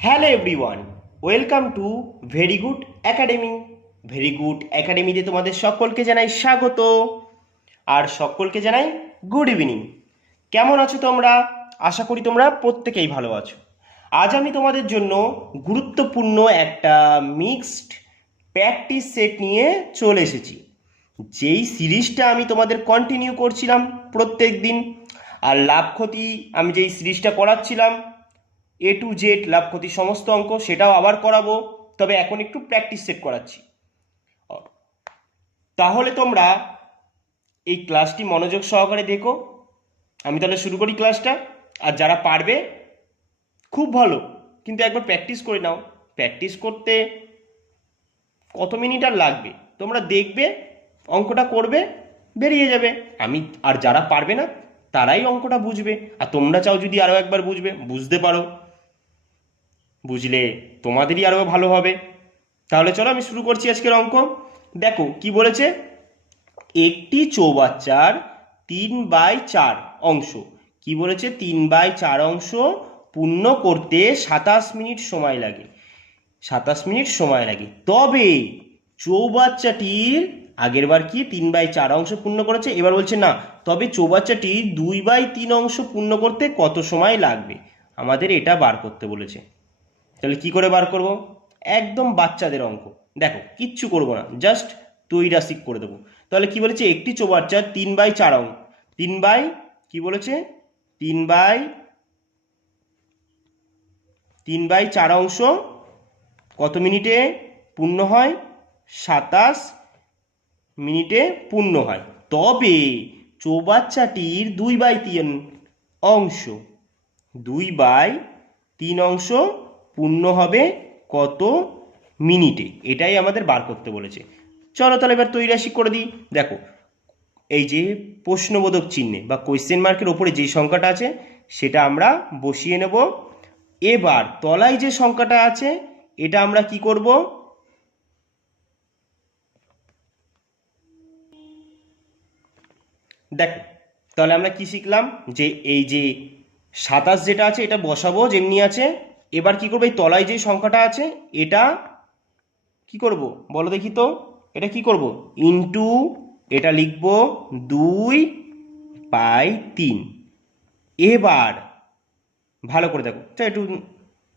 Hello everyone, welcome to very good academy. Very good একাডেমিতে তোমাদের সকলকে জানাই স্বাগত আর সকলকে জানাই গুড ইভিনিং। কেমন আছো তোমরা? আশা করি তোমরা প্রত্যেকেই ভালো আছো। আজ আমি তোমাদের জন্য গুরুত্বপূর্ণ একটা মিক্সড প্র্যাকটিস সেট নিয়ে চলে এসেছি। যেই সিরিজটা আমি তোমাদের কন্টিনিউ করছিলাম প্রত্যেক দিন, আর লাভ ক্ষতি আমি যেই সিরিজটা করাচ্ছিলাম এ টু জেড লাভ ক্ষতির সমস্ত অঙ্ক, সেটাও আবার করাবো, তবে এখন একটু প্র্যাকটিস সেট করাচ্ছি। তাহলে তোমরা এই ক্লাসটি মনোযোগ সহকারে দেখো। আমি তাহলে শুরু করি ক্লাসটা। আর যারা পারবে খুব ভালো, কিন্তু একবার প্র্যাকটিস করে নাও। প্র্যাকটিস করতে কত মিনিট আর লাগবে, তোমরা দেখবে, অঙ্কটা করবে, বেরিয়ে যাবে। আর যারা পারবে না তারাই অঙ্কটা বুঝবে, আর তোমরা চাও যদি আরও একবার বুঝতে পারো, বুঝলে তোমাদেরই আরও ভালো হবে। তাহলে চলো আমি শুরু করছি আজকের অঙ্ক। দেখো কি বলেছে, একটি চৌবাচ্চার 3/4 অংশ, কি বলেছে 3/4 অংশ পূর্ণ করতে 27 মিনিট সময় লাগে। 27 মিনিট সময় লাগে, তবে চৌবাচ্চাটির আগের বার কি 3/4 অংশ পূর্ণ করেছে, এবার বলছে না, তবে চৌবাচ্চাটির 2/3 অংশ পূর্ণ করতে কত সময় লাগবে, আমাদের এটা বার করতে বলেছে। তাহলে কি করে বার করব? একদম বাচ্চাদের অঙ্ক, দেখো কিচ্ছু করবো না, জাস্ট তৈরাসিক করে দেবো। তাহলে কি বলেছে, একটি চৌবাচ্চার 3/4 অংশ, 3 বাই কি বলেছে 3/4 অংশ কত মিনিটে পূর্ণ হয়? 27 মিনিটে পূর্ণ হয়। তবে চৌবাচ্চাটির 2/3 অংশ, 2/3 অংশ পূর্ণ হবে কত মিনিটে, এটাই আমাদের বার করতে বলেছে। চলো তাহলে এবার তৈরাশিক করে দিই। দেখো এই যে প্রশ্নবোধক চিহ্নে বা কোয়েশ্চেন মার্কের ওপরে যে সংখ্যাটা আছে সেটা আমরা বসিয়ে নেব। এবার তলায় যে সংখ্যাটা আছে এটা আমরা কি করব, দেখো তাহলে আমরা কি শিখলাম, যে এই যে 27 যেটা আছে এটা বসাবো যেমনি আছে। এবার কি করবো, এই তলায় যে সংখ্যাটা আছে এটা কি করব বলো দেখি তো, এটা কি করব, ইনটু এটা লিখব 2/3। এবার ভালো করে দেখো, তো একটু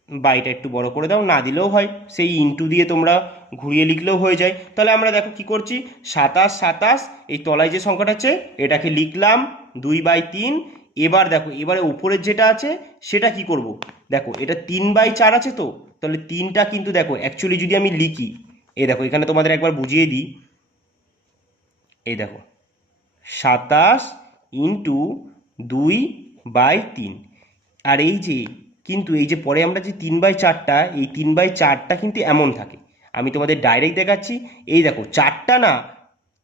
বাইটা একটু বড় করে দাও, না দিলেও হয়, সেই ইনটু দিয়ে তোমরা ঘুরিয়ে লিখলেও হয়ে যায়। তাহলে আমরা দেখো কি করছি, 27 এই তলায় যে সংখ্যাটা আছে এটাকে লিখলাম 2/3। এবার দেখো এবারে উপরের যেটা আছে সেটা কি করব, দেখো এটা 3/4 আছে, তো তাহলে তিনটা কিন্তু দেখো অ্যাকচুয়ালি যদি আমি লিখি, এই দেখো এখানে তোমাদের একবার বুঝিয়ে দিই, এই দেখো 27 ইন্টু 2/3। আর এই যে কিন্তু এই যে পরে আমরা যে 3/4টা, এই 3/4টা কিন্তু এমন থাকে, আমি তোমাদের ডাইরেক্ট দেখাচ্ছি। এই দেখো চারটা না,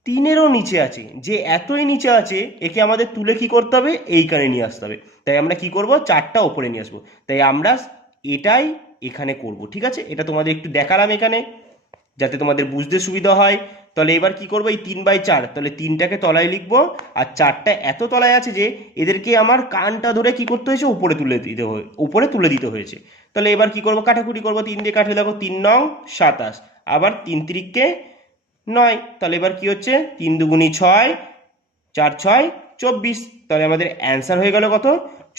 তিনেরও নিচে আছে, যে এতই নিচে আছে একে আমাদের তুলে কি করতে হবে, এইখানে নিয়ে আসতে হবে। তাই আমরা কি করব, চারটা ওপরে নিয়ে আসবো। তাই আমরা এটাই এখানে করব, ঠিক আছে? এটা তোমাদের একটু দেখালাম এখানে যাতে তোমাদের বুঝতে সুবিধা হয়। তাহলে এবার কি করবো, এই 3/4, তাহলে তিনটাকে তলায় লিখবো, আর চারটা এত তলায় আছে যে এদেরকে আমার কানটা ধরে কি করতে হয়েছে, উপরে তুলে দিতে হয়েছে। তাহলে এবার কি করবো, কাটাকুটি করবো, 3 দিয়ে কাটলে দেখো 3 নং 27, আবার 3 তিরিককে 9। তাহলে এবার কি হচ্ছে, 3 দুগুণী 6, 4 6 24। তাহলে আমাদের অ্যান্সার হয়ে গেল কত,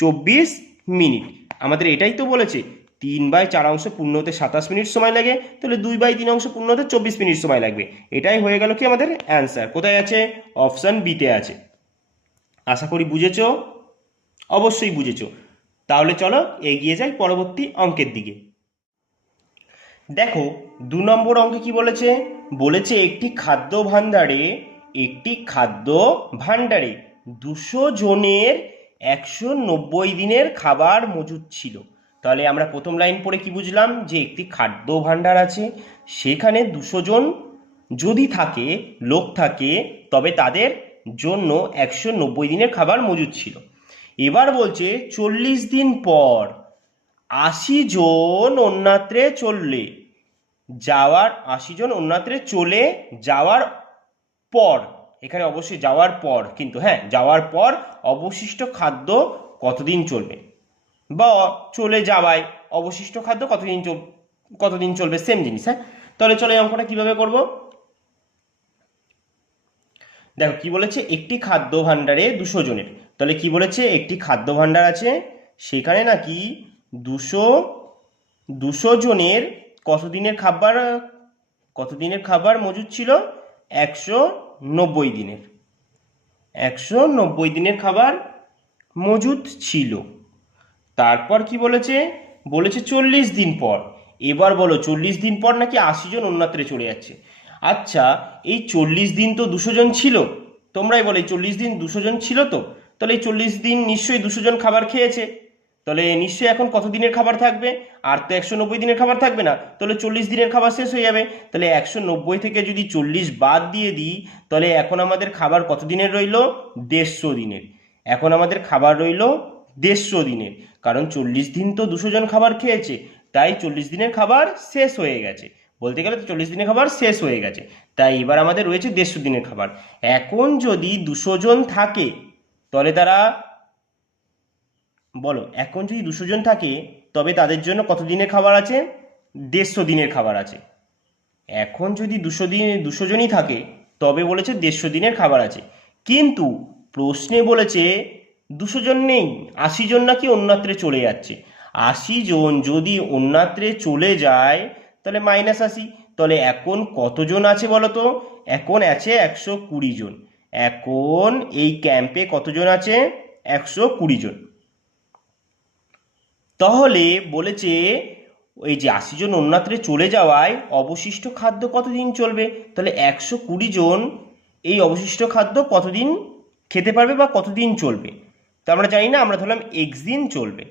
24 মিনিট। আমাদের এটাই তো বলেছে 3/4 অংশ পূর্ণ হতে 27 মিনিট সময় লাগে, তাহলে 2/3 অংশ পূর্ণ হতে 24 মিনিট সময় লাগবে। এটাই হয়ে গেল কি আমাদের অ্যান্সার। কোথায় আছে, অপশান বিতে আছে। আশা করি বুঝেছো, অবশ্যই বুঝেছো। তাহলে চলো এগিয়ে যাই পরবর্তী অঙ্কের দিকে। দেখো 2 নম্বর অঙ্কে কি বলেছে, বলেছে একটি খাদ্য ভাণ্ডারে 200 জনের 190 দিনের খাবার মজুদ ছিল। তাহলে আমরা প্রথম লাইন পড়ে কি বুঝলাম, যে একটি খাদ্য ভাণ্ডার আছে, সেখানে 200 জন যদি থাকে, লোক থাকে, তবে তাদের জন্য 190 দিনের খাবার মজুদ ছিল। এবার বলছে 40 দিন পর 80 জন অন্যত্রে চললে যাওয়ার 80 জন অন্যত্রে চলে যাওয়ার পর, এখানে অবশ্যই যাওয়ার পর কিন্তু, হ্যাঁ যাওয়ার পর অবশিষ্ট খাদ্য কতদিন চলবে। বা চলে যাওয়ায় অবশিষ্ট খাদ্য কতদিন চলবে, সেম জিনিস। হ্যাঁ, তাহলে চলো এই অঙ্কটা কিভাবে করব। দেখো কি বলেছে, একটি খাদ্য ভাণ্ডারে 200 জনের, তাহলে কি বলেছে, একটি খাদ্য ভাণ্ডার আছে, সেখানে নাকি 200 200 জনের কতদিনের খাবার মজুদ ছিল, 190 দিনের। 190 দিনের খাবার মজুদ ছিল। তারপর কি বলেছে, বলেছে 40 দিন পর। এবার বলো 40 দিন পর নাকি 80 জন অন্যত্রে চলে যাচ্ছে। আচ্ছা, এই 40 দিন তো 200 জন ছিল, তোমরাই বলো এই 40 দিন 200 জন ছিল তো, তাহলে এই 40 দিন নিশ্চয়ই 200 জন খাবার খেয়েছে, তাহলে নিশ্চয়ই এখন কত দিনের খাবার থাকবে, আর তো 190 দিনের খাবার থাকবে না, তাহলে 40 দিনের খাবার শেষ হয়ে যাবে। তাহলে 190 থেকে যদি 40 বাদ দিয়ে দিই, তাহলে এখন আমাদের খাবার কত দিনের রইল, 150 দিনের। এখন আমাদের খাবার রইল 150 দিনের, কারণ 40 দিন তো 200 জন খাবার খেয়েছে, তাই 40 দিনের খাবার শেষ হয়ে গেছে, বলতে গেলে তো 40 দিনের খাবার শেষ হয়ে গেছে, তাই এবার আমাদের রয়েছে 150 দিনের খাবার। এখন যদি 200 জন থাকে, তাহলে তারা বলো, এখন যদি 200 জন থাকে, তবে তাদের জন্য কত দিনের খাবার আছে, 150 দিনের খাবার আছে। এখন যদি 200 জনই থাকে, তবে বলেছে 150 দিনের খাবার আছে, কিন্তু প্রশ্নে বলেছে 200 জন নেই, 80 জন নাকি অন্যত্রে চলে যাচ্ছে। 80 জন যদি অন্যত্রে চলে যায়, তাহলে -80, তাহলে এখন কতজন আছে বলো তো, এখন আছে 120 জন। এখন এই ক্যাম্পে কতজন আছে, 120 জন। তাহলে বলেছে ওই যে 80 জন অন্যত্রে চলে যাওয়ায় অবশিষ্ট খাদ্য কতদিন চলবে, তাহলে 120 জন এই অবশিষ্ট খাদ্য কতদিন খেতে পারবে বা কতদিন চলবে, তো আমরা জানি না, আমরা ধরলাম x দিন চলবে।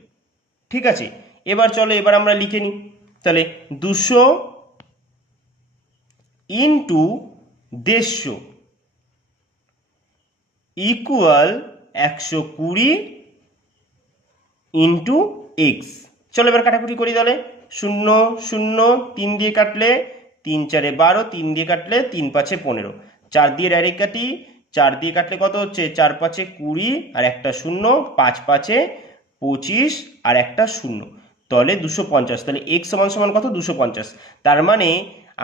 ঠিক আছে, এবার চলো এবার আমরা লিখে নিই। তাহলে 200 ইন্টু 150 ইকুয়াল 120 ইন্টু এক্স। চলো এবার কাটাকুটি করি, তাহলে 0 0 3 দিয়ে কাটলে 3 4 12, 3 দিয়ে কাটলে 3 5 15, 4 দিয়ে ডাইরেক্ট কাটি, 4 দিয়ে কাটলে কত হচ্ছে, 4 5 20 আর একটা 0, 5 5 25 আর একটা 0, তাহলে 250। তাহলে x সমান সমান কত, 250। তার মানে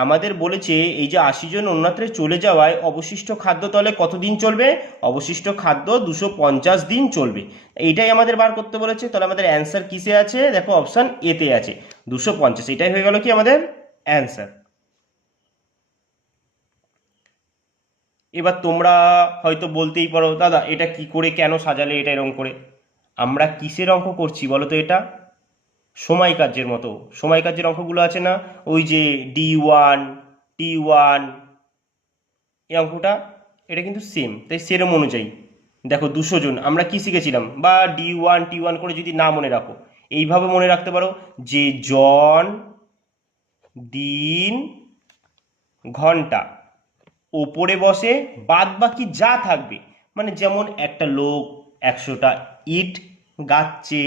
আমাদের বলেছে এই যে 80 জন অন্যত্রে চলে যাওয়ায় অবশিষ্ট খাদ্য তাহলে কতদিন চলবে, অবশিষ্ট খাদ্য 250 দিন চলবে। এইটাই আমাদের বার করতে বলেছে, তাহলে আমাদের অ্যান্সার কিসে আছে, দেখো অপশান এতে আছে 250। এটাই হয়ে গেল কি আমাদের অ্যান্সার। এবার তোমরা হয়তো বলতেই পারো, দাদা এটা কি করে, কেন সাজালে এটা এরকম করে। আমরা কিসের অঙ্ক করছি বলো তো, এটা সময় কার্যের মতো। সময় কার্যের অঙ্কগুলো আছে না, ওই যে D1 T1, এই অঙ্কটা, এটা কিন্তু সেম, তাই সেরম অনুযায়ী দেখো 200 জন আমরা কি শিখেছিলাম, বা D1 T1 করে যদি না মনে রাখো, এইভাবে মনে রাখতে পারো যে জন, দিন, ঘন্টা, ওপরে বসে বাদ বাকি যা থাকবে, মানে যেমন একটা লোক 100টা ইট গাচ্ছে,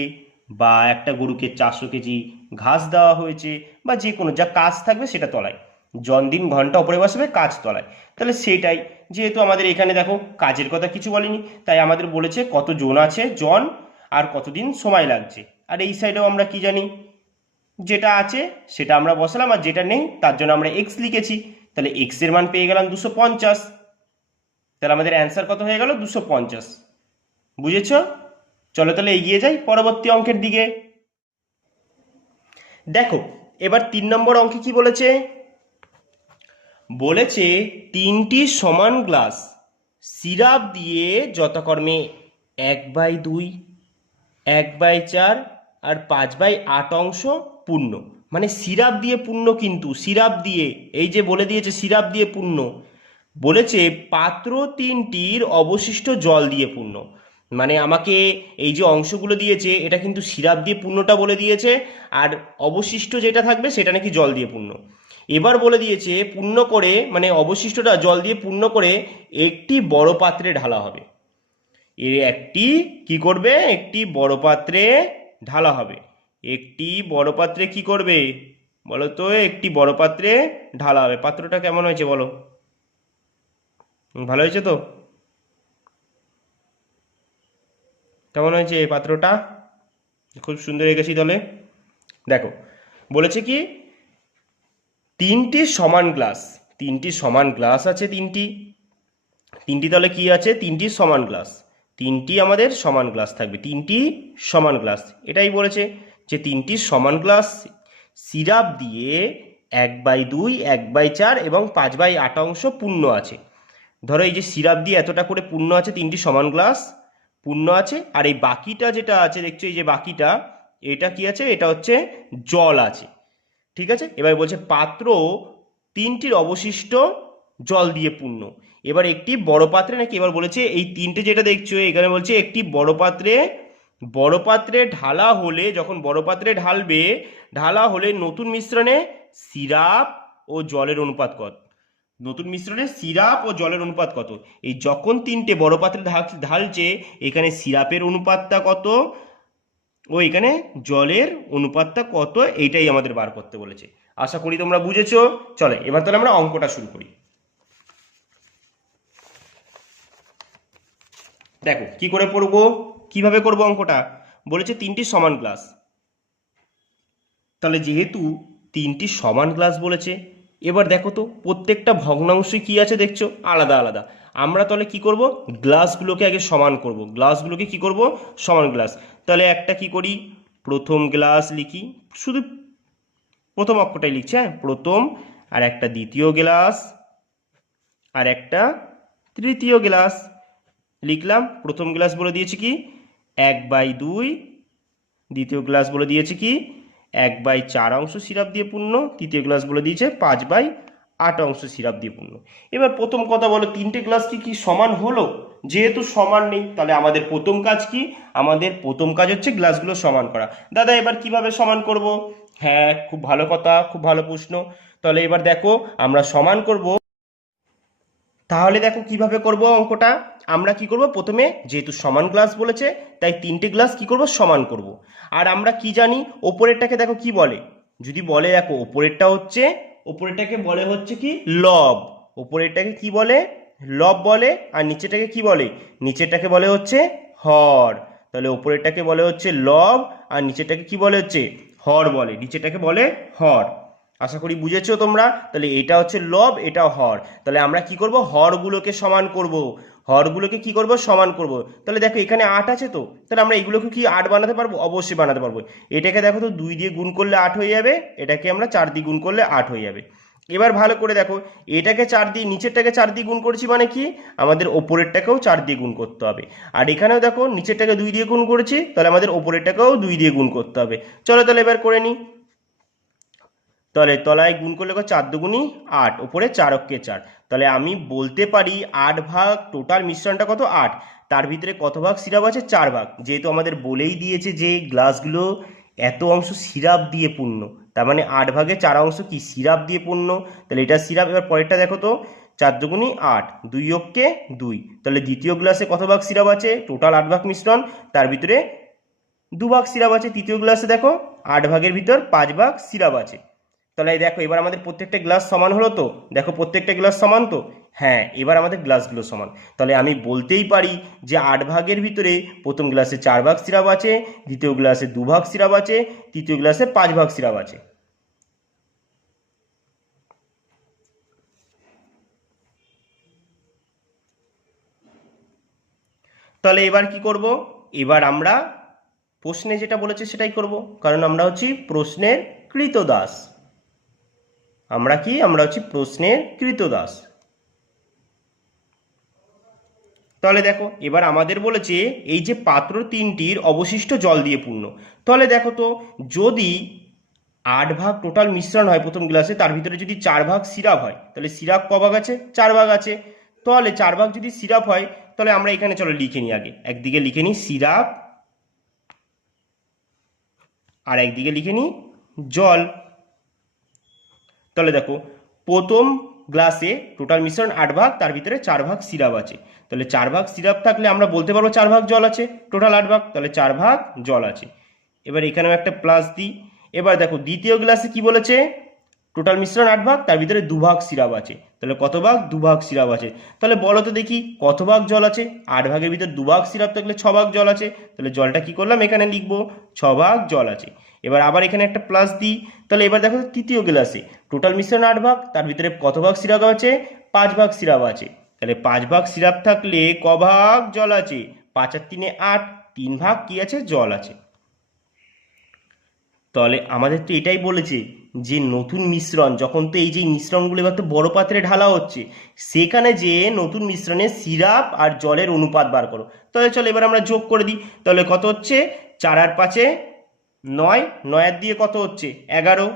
বা একটা গরুকে 400 কেজি ঘাস দেওয়া হয়েছে, বা যে কোনো যা কাজ থাকবে সেটা তলায়, জন দিন ঘন্টা ওপরে বসবে, কাজ তলায়। তাহলে সেটাই, যেহেতু আমাদের এখানে দেখো কাজের কথা কিছু বলেনি, তাই আমাদের বলেছে কত জন আছে, জন, আর কতদিন সময় লাগছে। আর এই সাইডেও আমরা কি জানি, যেটা আছে সেটা আমরা বসালাম, আর যেটা নেই তার জন্য আমরা এক্স লিখেছি, তাহলে এক্স এর মান পেয়ে গেলাম 250। তাহলে আমাদের অ্যান্সার কত হয়ে গেল, 250। বুঝেছ? চলো তাহলে এগিয়ে যাই পরবর্তী অঙ্কের দিকে। দেখো এবার 3 নম্বর অঙ্কে কি বলেছে, বলেছে 3টি সমান গ্লাস সিরাপ দিয়ে যথাক্রমে 1/2, 1/4 আর 5/8 অংশ পূর্ণ। মানে সিরাপ দিয়ে পূর্ণ, কিন্তু সিরাপ দিয়ে, এই যে বলে দিয়েছে সিরাপ দিয়ে পূর্ণ, বলেছে পাত্র 3টির অবশিষ্ট জল দিয়ে পূর্ণ। মানে আমাকে এই যে অংশগুলো দিয়েছে এটা কিন্তু সিরাপ দিয়ে পূর্ণটা বলে দিয়েছে, আর অবশিষ্ট যেটা থাকবে সেটা নাকি জল দিয়ে পূর্ণ। এবার বলে দিয়েছে পূর্ণ করে, মানে অবশিষ্টটা জল দিয়ে পূর্ণ করে একটি বড় পাত্রে ঢালা হবে। একটি কি করবে, একটি বড় পাত্রে ঢালা হবে। একটি বড় পাত্রে কি করবে বলো তো, একটি বড় পাত্রে ঢালা হবে। পাত্রটা কেমন হয়েছে বলো, ভালো হয়েছে তো, কেমন হয়েছে পাত্রটা, খুব সুন্দর এঁকেছি। তাহলে দেখো বলেছে কি তিনটি সমান গ্লাস, তিনটি সমান গ্লাস আছে, তিনটি তাহলে কি আছে, তিনটি সমান গ্লাস, তিনটি আমাদের সমান গ্লাস থাকবে, তিনটি সমান গ্লাস। এটাই বলেছে যে তিনটি সমান গ্লাস সিরাপ দিয়ে 1/2, 1/4 এবং 5/8 অংশ পূর্ণ আছে। ধরো এই যে সিরাপ দিয়ে এতটা করে পূর্ণ আছে, তিনটি সমান গ্লাস পূর্ণ আছে, আর এই বাকিটা যেটা আছে দেখছো, এই যে বাকিটা, এটা কি আছে, এটা হচ্ছে জল আছে। ঠিক আছে, এবার বলছে পাত্র তিনটির অবশিষ্ট জল দিয়ে পূর্ণ। এবার একটি বড় পাত্রে নাকি, এবার বলেছে এই তিনটে যেটা দেখছো এখানে বলছে একটি বড় পাত্রে ঢালা হলে, যখন বড় পাত্রে ঢালা হলে নতুন মিশ্রণে সিরাপ ও জলের অনুপাত কত? নতুন মিশ্রণে সিরাপ ও জলের অনুপাত কত? এই যখন তিনটে বড় পাত্রে ঢালছে, এখানে সিরাপের অনুপাতটা কত ও এখানে জলের অনুপাতটা কত, এইটাই আমাদের বার করতে বলেছে। আশা করি তোমরা বুঝেছো। চলে এবার তাহলে আমরা অঙ্কটা শুরু করি। দেখো কি করে পড়বো, কিভাবে করবো অঙ্কটা। বলেছে তিনটি সমান গ্লাস, তাহলে যেহেতু তিনটি সমান গ্লাস বলেছে, এবার দেখো তো প্রত্যেকটা ভগ্নাংশে কি আছে দেখছো, আলাদা আলাদা। আমরা তাহলে কি করব, গ্লাসগুলোকে আগে সমান করব, গ্লাসগুলোকে কি করব, সমান গ্লাস। তাহলে একটা কি করি, প্রথম গ্লাস লিখি, শুধু প্রথম অক্ষরটাই লিখছি, হ্যাঁ, প্রথম, আর একটা দ্বিতীয় গ্লাস, আর একটা তৃতীয় গ্লাস লিখলাম। প্রথম গ্লাস বলে দিয়েছি কি 1/2, দ্বিতীয় গ্লাস বলে দিয়েছি কি 1/4 অংশ সিরাপ দিয়ে পূর্ণ, তৃতীয় গ্লাস বলে দিয়েছে 5/8 অংশ সিরাপ দিয়ে পূর্ণ। এবার প্রথম কথা বলো, তিনটে গ্লাস কি সমান হলো? যেহেতু সমান নেই, তাহলে আমাদের প্রথম কাজ কি, আমাদের প্রথম কাজ হচ্ছে গ্লাসগুলো সমান করা। দাদা এবার কিভাবে সমান করব? হ্যাঁ, খুব ভালো কথা, খুব ভালো প্রশ্ন। তাহলে এবার দেখো আমরা সমান করব। তাহলে দেখো কিভাবে করব অঙ্কটা। আমরা কি করব, প্রথমে যেহেতু সমান গ্লাস বলেছে তাই তিনটে গ্লাস কি করব, সমান করব। আর আমরা কি জানি, ওপরেরটাকে দেখো কি বলে, যদি বলে দেখো ওপরেরটাকে বলে হচ্ছে কি লব, ওপরেরটাকে কি বলে, লব বলে। আর নিচেটাকে কি বলে, নিচেরটাকে বলে হচ্ছে হর। তাহলে ওপরেরটাকে বলে হচ্ছে লব, আর নিচেরটাকে কি বলে হচ্ছে হর বলে, নিচেরটাকে বলে হর। আশা করি বুঝেছো তোমরা। তাহলে এটা হচ্ছে লব, এটা হর। তাহলে আমরা কি করব, হরগুলোকে সমান করব, হরগুলোকে কি করব, সমান করব। তাহলে দেখো এখানে 8 আছে, তো তাহলে আমরা এগুলোকে কি 8 বানাতে পারবো? অবশ্যই বানাতে পারবো। এটাকে দেখো তো 2 দিয়ে গুণ করলে 8 হয়ে যাবে, এটাকে আমরা 4 দিয়ে গুণ করলে 8 হয়ে যাবে। এবার ভালো করে দেখো, এটাকে 4 দিয়ে, নিচেরটাকে 4 দিয়ে গুণ করেছি মানে কি, আমাদের ওপরেরটাকেও 4 দিয়ে গুণ করতে হবে। আর এখানেও দেখো নিচেরটাকে 2 দিয়ে গুণ করেছি, তাহলে আমাদের ওপরেরটাকেও 2 দিয়ে গুণ করতে হবে। চলো তাহলে এবার করে নিই। তাহলে তলায় গুণ করলে 4 দুগুণী 8, উপরে 4 অক্ষে 4। তাহলে আমি বলতে পারি 8 ভাগ, টোটাল মিশ্রণটা কত 8, তার ভিতরে কত ভাগ সিরাপ আছে, 4 ভাগ। যেহেতু আমাদের বলেই দিয়েছে যে গ্লাসগুলো এত অংশ সিরাপ দিয়ে পূর্ণ, তার মানে 8 ভাগে 4 অংশ কি সিরাপ দিয়ে পূর্ণ। তাহলে এটা সিরাপ। এবার পরেরটা দেখো তো, 4 দুগুণী 8, 2 অক্ষে 2। তাহলে দ্বিতীয় গ্লাসে কত ভাগ সিরাপ আছে, টোটাল 8 ভাগ মিশ্রণ, তার ভিতরে 2 ভাগ সিরাপ আছে। তৃতীয় গ্লাসে দেখো 8 ভাগের ভিতর 5 ভাগ সিরাপ আছে। তাহলে দেখো এবার আমাদের প্রত্যেকটা গ্লাস সমান হলো তো, দেখো প্রত্যেকটা গ্লাস সমান তো, হ্যাঁ, এবার আমাদের গ্লাসগুলো সমান। তাহলে আমি বলতেই পারি যে 8 ভাগের ভিতরে প্রথম গ্লাসে 4 ভাগ সিরাপ আছে, দ্বিতীয় গ্লাসে 2 ভাগ সিরাপ আছে, তৃতীয় গ্লাসে 5 ভাগ সিরাপ আছে। তাহলে এবার কি করব, এবার আমরা প্রশ্নে যেটা বলেছে সেটাই করব, কারণ আমরা হচ্ছি প্রশ্নের কৃতদাস। আমরা কি, আমরা হচ্ছি প্রশ্নের কৃতদাস। তাহলে দেখো এবার আমাদের বলেছে এই যে পাত্র তিনটির অবশিষ্ট জল দিয়ে পূর্ণ। তাহলে দেখো তো, যদি 8 ভাগ টোটাল মিশ্রণ হয় প্রথম গ্লাসে, তার ভিতরে যদি 4 ভাগ সিরাপ হয়, তাহলে সিরাপ ক ভাগ আছে, 4 ভাগ আছে। তাহলে 4 ভাগ যদি সিরাপ হয়, তাহলে আমরা এখানে চলো লিখে নিই, আগে একদিকে লিখে নিই সিরাপ, আর একদিকে লিখে নিই জল। তাহলে দেখো প্রথম গ্লাসে টোটাল মিশ্রণ 8 ভাগ, তার ভিতরে 4 ভাগ সিরাপ আছে। তাহলে 4 ভাগ সিরাপ থাকলে আমরা বলতে পারবো 4 ভাগ জল আছে, টোটাল 8 ভাগ, তাহলে 4 ভাগ জল আছে। এবার এখানেও একটা প্লাস দিই। এবার দেখো দ্বিতীয় গ্লাসে কি বলেছে, টোটাল মিশ্রণ 8 ভাগ, তার ভিতরে 2 ভাগ সিরাপ আছে। তাহলে কত ভাগ? 2 ভাগ সিরাপ আছে। তাহলে বলো তো দেখি কত ভাগ জল আছে? 8 ভাগের ভিতর 2 ভাগ সিরাপ থাকলে 6 ভাগ জল আছে। তাহলে জলটা কি করলাম? এখানে লিখবো 6 ভাগ জল আছে। এবার আবার এখানে একটা প্লাস দিই। তাহলে এবার দেখো তৃতীয় গ্লাসে টোটাল মিশ্রণ 8 ভাগ, তার ভিতরে কত ভাগ সিরাপ আছে? 5 ভাগ সিরাপ আছে। তাহলে 5 ভাগ সিরাপ থাকলে ক ভাগ জল আছে? 5 আর 3 8, 3 ভাগ কি আছে? জল আছে। তাহলে আমাদের তো এটাই বলেছে যে নতুন মিশ্রণ যখন, তো এই যে মিশ্রণগুলো এবার তো বড় পাত্রে ঢালা হচ্ছে, সেখানে যে নতুন মিশ্রণে সিরাপ আর জলের অনুপাত বার করো। তাহলে চলো এবার আমরা যোগ করে দিই। তাহলে কত হচ্ছে? 4 আর 5 9, 9 আর দিয়ে কত হচ্ছে? 11।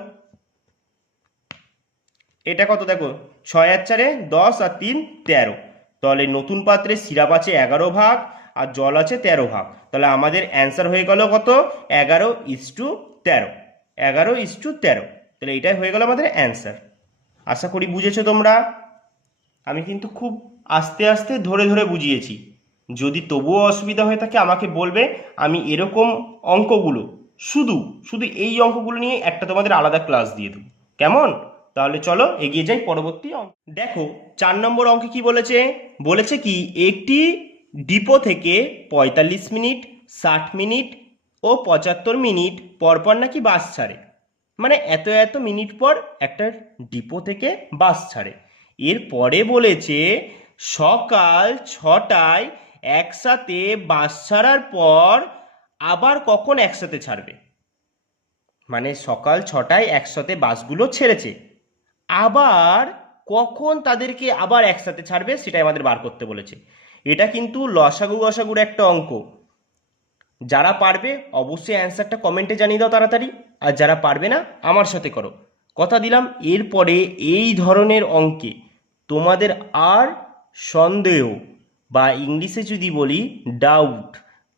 এটা কত দেখো? 6 আর 4 10 আর 3 13। তাহলে নতুন পাত্রে সিরাপ আছে 11 ভাগ আর জল আছে 13 ভাগ। তাহলে আমাদের অ্যান্সার হয়ে গেল কত? 11:13। 11:13। তাহলে এটাই হয়ে গেল আমাদের অ্যান্সার। আশা করি বুঝেছো তোমরা। আমি কিন্তু খুব আস্তে আস্তে ধরে ধরে বুঝিয়েছি। যদি তবুও অসুবিধা হয়ে থাকে আমাকে বলবে, আমি এরকম অঙ্কগুলো শুধু শুধু এই অঙ্কগুলো নিয়ে একটা তোমাদের আলাদা ক্লাস দিয়ে দেবো। কেমন? তাহলে চলো এগিয়ে যাই পরবর্তী অঙ্ক। দেখো 4 নম্বর অঙ্কে কি বলেছে? বলেছে কি একটি ডিপো থেকে 45 মিনিট, 60 মিনিট ও 75 মিনিট পরপর নাকি বাস ছাড়ে। মানে এত এত মিনিট পর একটা ডিপো থেকে বাস ছাড়ে। এর পরে বলেছে সকাল 6টায় একসাথে বাস ছাড়ার পর আবার কখন একসাথে ছাড়বে। মানে সকাল 6টায় একসাথে বাসগুলো ছেড়েছে, আবার কখন তাদেরকে আবার একসাথে ছাড়বে সেটাই আমাদের বার করতে বলেছে। এটা কিন্তু লসাগু গসাগুর একটা অঙ্ক। যারা পারবে অবশ্যই অ্যান্সারটা কমেন্টে জানিয়ে দাও তাড়াতাড়ি, আর যারা পারবে না আমার সাথে করো। কথা দিলাম এরপরে এই ধরনের অঙ্কে তোমাদের আর সন্দেহ বা ইংলিশে যদি বলি ডাউট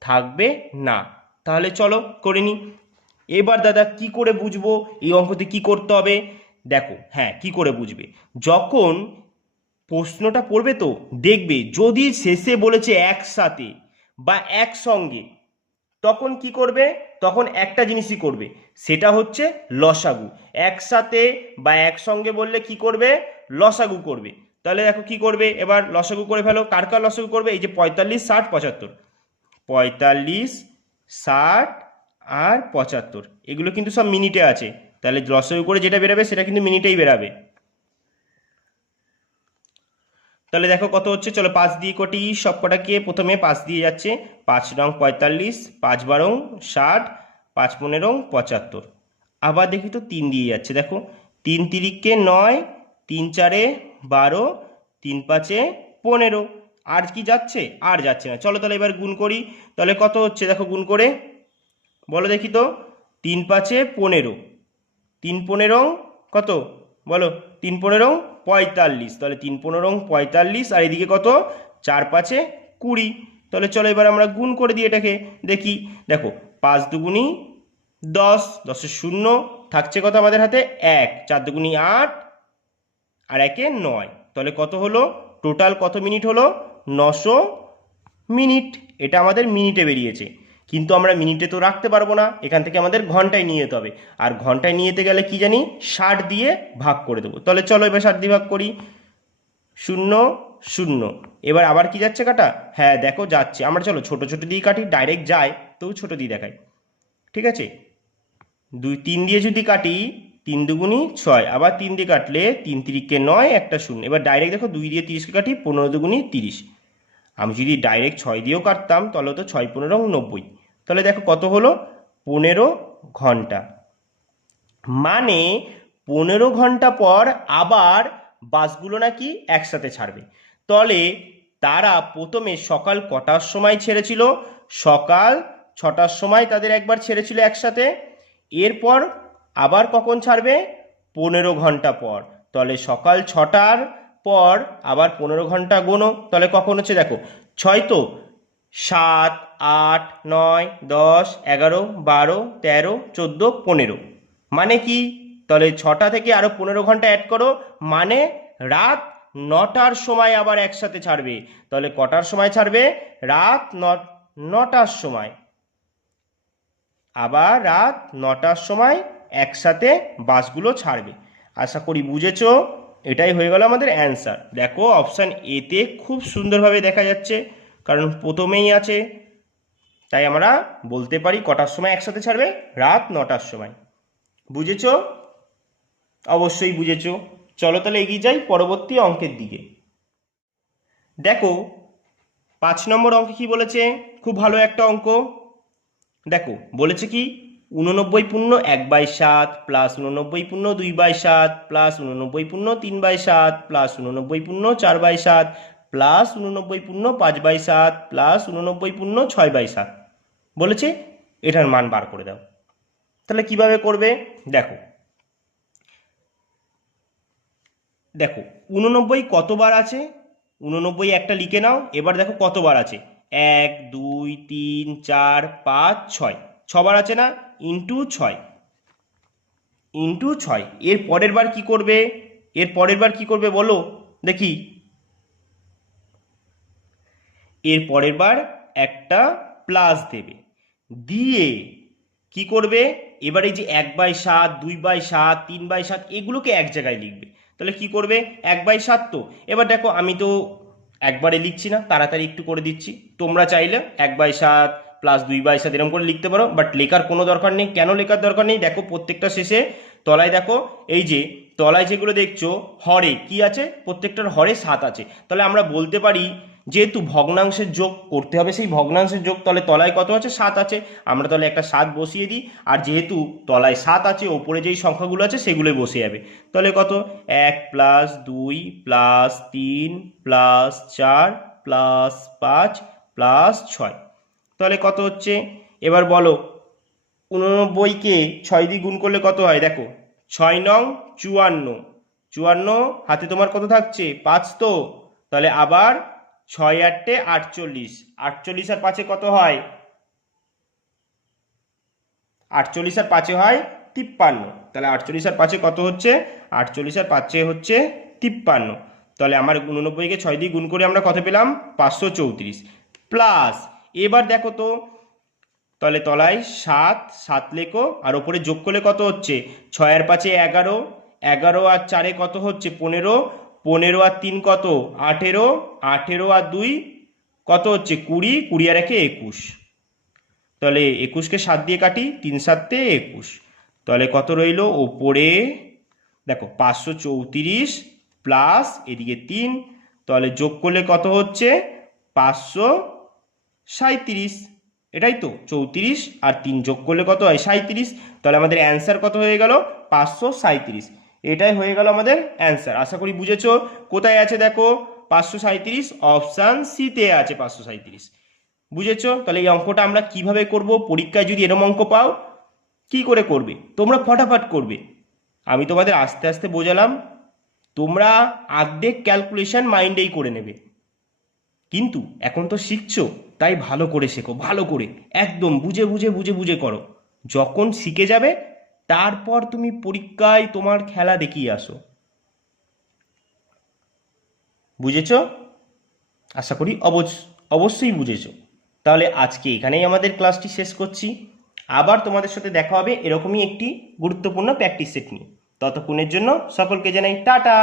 থাকবে না। তাহলে চলো করে নি। এবার দাদা কি করে বুঝবো এই অঙ্কতে কি করতে হবে? দেখো হ্যাঁ, কি করে বুঝবে? যখন প্রশ্নটা পড়বে তো দেখবে যদি শেষে বলেছে একসাথে বা একসঙ্গে, তখন কি করবে? তখন একটা জিনিসই করবে, সেটা হচ্ছে লসাগু। একসাথে বা একসঙ্গে বললে কি করবে? লসাগু করবে। তাহলে দেখো কি করবে, এবার লসাগু করে ফেলো। কার কার লসাগু করবে? এই যে 45 60 75, 45 60 আর 75 এগুলো কিন্তু সব মিনিটে আছে। তাহলে লসাগু করে যেটা বেরাবে সেটা কিন্তু মিনিটেই বেরাবে। তাহলে দেখো কত হচ্ছে, চলো 5 দিয়ে কোটি সব কটাকে প্রথমে 5 দিয়ে যাচ্ছে। 5 রং 45, 5 বারং 60, 5 15 75। আবার দেখি তো 3 দিয়ে যাচ্ছে। দেখো 3 তিরিকে 9, 3 4 12, 3 5 15। আর কি যাচ্ছে? আর যাচ্ছে না। চলো তাহলে এবার গুণ করি। তাহলে কত হচ্ছে দেখো গুণ করে বলো দেখি তো। 3 5 15, 3 15 কত বলো? 3 15 45। তাহলে 3 15 45 আর এদিকে কত? 4 5 20। তাহলে চলো এবার আমরা গুণ করে দিই এটাকে দেখি। দেখো 5 দুগুণি 10, 10 শূন্য থাকছে কত আমাদের হাতে? 1। 4 দুগুণি 8 আর 1 9। তাহলে কত হলো? টোটাল কত মিনিট হলো? 900 মিনিট। এটা আমাদের মিনিটে বেরিয়েছে, কিন্তু আমরা মিনিটে তো রাখতে পারবো না, এখান থেকে আমাদের ঘন্টায় নিয়ে যেতে হবে। আর ঘন্টায় নিয়ে যেতে গেলে কি জানি 60 দিয়ে ভাগ করে দেবো। তাহলে চলো এবার 60 দিয়ে ভাগ করি। 0 0। এবার আবার কি যাচ্ছে কাটা? হ্যাঁ দেখো যাচ্ছে। আমরা চলো ছোট ছোট দিয়ে কাটি, ডাইরেক্ট যায় তো ছোট দিয়ে দেখাই। ঠিক আছে, 2 3 দিয়ে যদি কাটি 3 দুগুণি 6, আবার 3 দিয়ে কাটলে 3 তিরিকে 9, একটা 0। এবার ডাইরেক্ট দেখো 2 দিয়ে 30কে কাটি, 15 দুগুণি 30। আমি যদি ডাইরেক্ট 6 দিয়েও কাটতাম তাহলে তো 6 15 90। তাহলে দেখো কত হলো? 15 ঘন্টা। মানে 15 ঘন্টা পর আবার বাসগুলো নাকি একসাথে ছাড়বে। তাহলে তারা প্রথমে সকাল কটার সময় ছেড়েছিল? সকাল 6টার সময় তাদের একবার ছেড়েছিল একসাথে। এরপর আবার কখন ছাড়বে? 15 ঘন্টা পর। তাহলে সকাল 6টার পর আবার 15 ঘন্টা গোনো। তাহলে কখন হচ্ছে দেখো 6 তো 7 8 9 10 11 12 13 14 15। মানে কি? তাহলে 6টা থেকে আরো 15 ঘন্টা অ্যাড করো, মানে রাত 9টার সময় আবার একসাথে ছাড়বে। তাহলে কটার সময় ছাড়বে? রাত 9টার সময়। আবার রাত 9টার সময় একসাথে বাসগুলো ছাড়বে। আশা করি বুঝেছো। এটাই হয়ে গেল আমাদের অ্যান্সার। দেখো অপশান এতে খুব সুন্দরভাবে দেখা যাচ্ছে, কারণ প্রথমেই আছে, তাই আমরা বলতে পারি কটার সময় একসাথে ছাড়বে, রাত 9টার সময়। বুঝেছো? অবশ্যই বুঝেছো। চলো তাহলে এগিয়ে যাই পরবর্তী অঙ্কের দিকে। দেখো 5 নম্বর অঙ্কে কি বলেছে, খুব ভালো একটা অঙ্ক। দেখো বলেছে কি 89 পূর্ণ 1/7 প্লাস 89 পূর্ণ 2/7 প্লাস 89 পূর্ণ 3/7 প্লাস 89 পূর্ণ 4/7 প্লাস 89 পূর্ণ 5/7 প্লাস 89 পূর্ণ 6/7 বলেছে এটার মান বার করে দাও। তাহলে কিভাবে করবে, দেখো দেখো 89 কতবার আছে, 89 একটা লিখে নাও। এবার দেখো কতবার আছে, 1 2 3 4 5 6, 6বার আছে না, ইন্টু 6 ইন্টু 6। এর পরের বার কি করবে, এর পরের বার কি করবে বলো দেখি। এর পরের বার একটা প্লাস দেবে, দিয়ে কি করবে, এবার এই যে 1/7 2/7 3/7 এগুলোকে এক জায়গায় লিখবে। তাহলে কি করবে, 1/7 তো, এবার দেখো আমি তো একবারে লিখছি না, তাড়াতাড়ি একটু করে দিচ্ছি। তোমরা চাইলে 1/7 প্লাস 2/7 এরকম করে লিখতে পারো, বাট লেখার কোনো দরকার নেই। কেন লেখার দরকার নেই, দেখো প্রত্যেকটা শেষে তলায় দেখো, এই যে তলায় যেগুলো দেখছো হরে কি আছে, প্রত্যেকটার হরে 7 আছে। তাহলে আমরা বলতে পারি যেহেতু ভগ্নাংশের যোগ করতে হবে, সেই ভগ্নাংশের যোগ, তাহলে তলায় কত আছে, 7 আছে। আমরা তাহলে একটা 7 বসিয়ে দিই, আর যেহেতু তলায় 7 আছে ওপরে যেই সংখ্যাগুলো আছে সেগুলোই বসে যাবে। তাহলে কত, 1 plus 2 plus 3 plus 4 plus 5 plus 6, তাহলে কত হচ্ছে, এবার বলো 89কে 6 দিয়ে গুণ করলে কত হয়, দেখো 6 নং 54, 54 হাতে তোমার কত থাকছে, 5 তো, তাহলে আবার 6 8 48, 48 আর 5 কত হয়, 48 আর 5 হয় 53, তাহলে 48 আর 5 কত হচ্ছে, 48 আর 5 হচ্ছে 53। তাহলে আমার 89কে 6 দিয়ে গুণ করে আমরা কত পেলাম, 534 প্লাস, এবার দেখো তো, তাহলে তলায় 7 7 লেখো, আর ওপরে যোগ করলে কত হচ্ছে, 6 আর 5 11, 11 আর 4 কত হচ্ছে 15, 15 আর 3 কত 18, 18 আর 2 কত হচ্ছে 20, 20 আর 1 21, তাহলে 21কে 7 দিয়ে কাটি, 3 7 21, তাহলে কত রইল ওপরে, দেখো 534 প্লাস এদিকে 3, তাহলে যোগ করলে কত হচ্ছে 537, এটাই তো, 34 আর 3 যোগ করলে কত হয় 37, তাহলে আমাদের অ্যান্সার কত হয়ে গেল 537। এটাই হয়ে গেল আমাদের অ্যান্সার। আশা করি বুঝেছো। কোথায় আছে দেখো 537, অপশান সিতে আছে 537। বুঝেছো? তাহলে এই অঙ্কটা আমরা কিভাবে করব, পরীক্ষায় যদি এরকম অঙ্ক পাও কি করে করবে, তোমরা ফটাফট করবে। আমি তোমাদের আস্তে আস্তে বোঝালাম, তোমরা অর্ধেক ক্যালকুলেশন মাইন্ডেই করে নেবে, কিন্তু এখন তো শিখছো, তাই ভালো করে শেখো, ভালো করে একদম বুঝে বুঝে বুঝে বুঝে করো। যখন শিখে যাবে তারপর তুমি পরীক্ষায় তোমার খেলা দেখিয়ে আসো। বুঝেছো? আশা করি অবশ্যই বুঝেছো। তাহলে আজকে এখানেই আমাদের ক্লাসটি শেষ করছি। আবার তোমাদের সাথে দেখা হবে এরকমই একটি গুরুত্বপূর্ণ প্র্যাকটিস সেট নিয়ে। ততক্ষণের জন্য সকলকে জানাই টাটা।